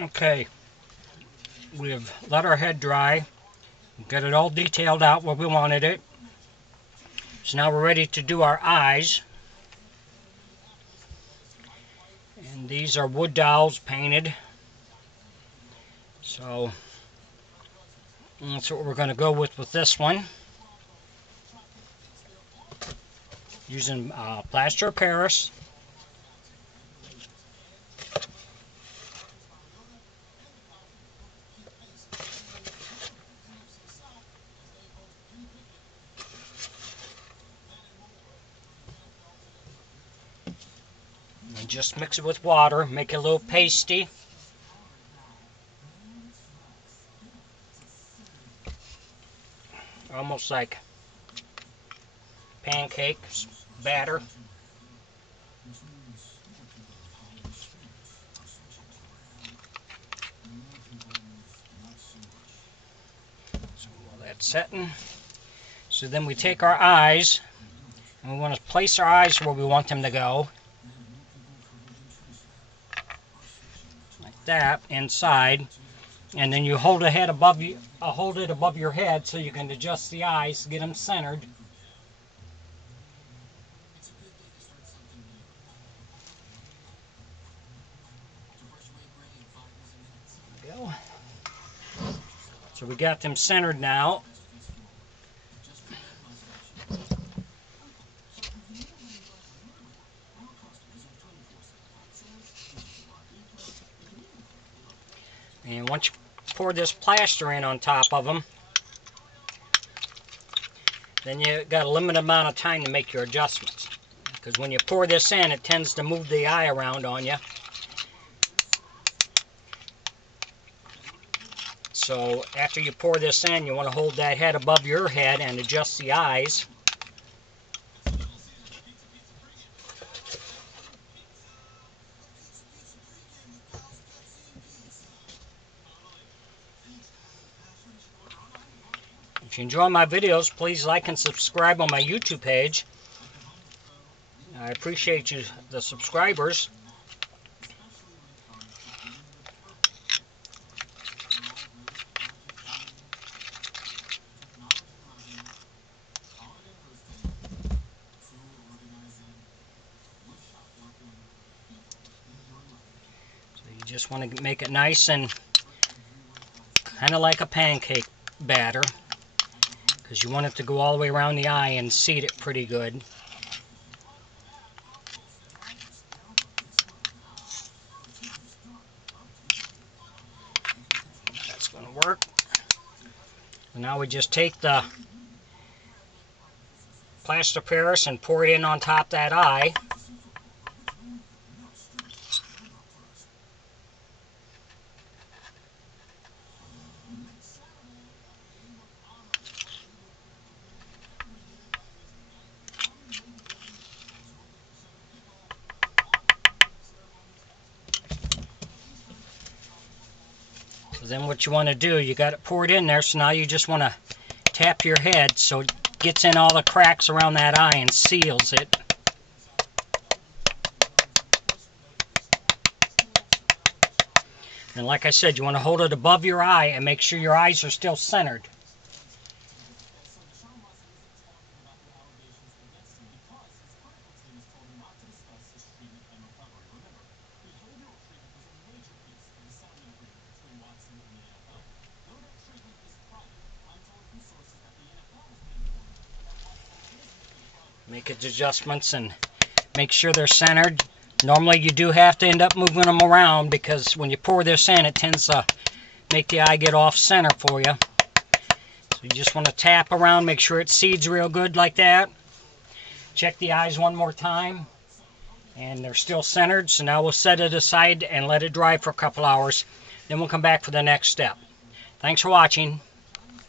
Okay, we've let our head dry, got it all detailed out where we wanted it. So now we're ready to do our eyes. And these are wood dowels painted. So that's what we're going to go with this one. Using plaster of Paris. And just mix it with water, make it a little pasty. Almost like pancakes batter. So while that's setting, so then we take our eyes and we want to place our eyes where we want them to go. Like that, inside. And then you hold the head above you, hold it above your head so you can adjust the eyes, get them centered. There we go. So we got them centered now. And once you pour this plaster in on top of them, then you got a limited amount of time to make your adjustments. Because when you pour this in, it tends to move the eye around on you. So after you pour this in, you want to hold that head above your head and adjust the eyes. If you enjoy my videos, please like and subscribe on my YouTube page. I appreciate you, the subscribers. So you just want to make it nice and kind of like a pancake batter, because you want it to go all the way around the eye and seat it pretty good. That's going to work. And now we just take the plaster of Paris and pour it in on top of that eye. So then what you want to do, you got it poured in there, so now you just want to tap your head so it gets in all the cracks around that eye and seals it. And like I said, you want to hold it above your eye and make sure your eyes are still centered. Make adjustments and make sure they're centered. Normally you do have to end up moving them around, because when you pour this in, it tends to make the eye get off center for you. So you just want to tap around, make sure it seeds real good like that. Check the eyes one more time, and they're still centered. So now we'll set it aside and let it dry for a couple hours. Then we'll come back for the next step. Thanks for watching.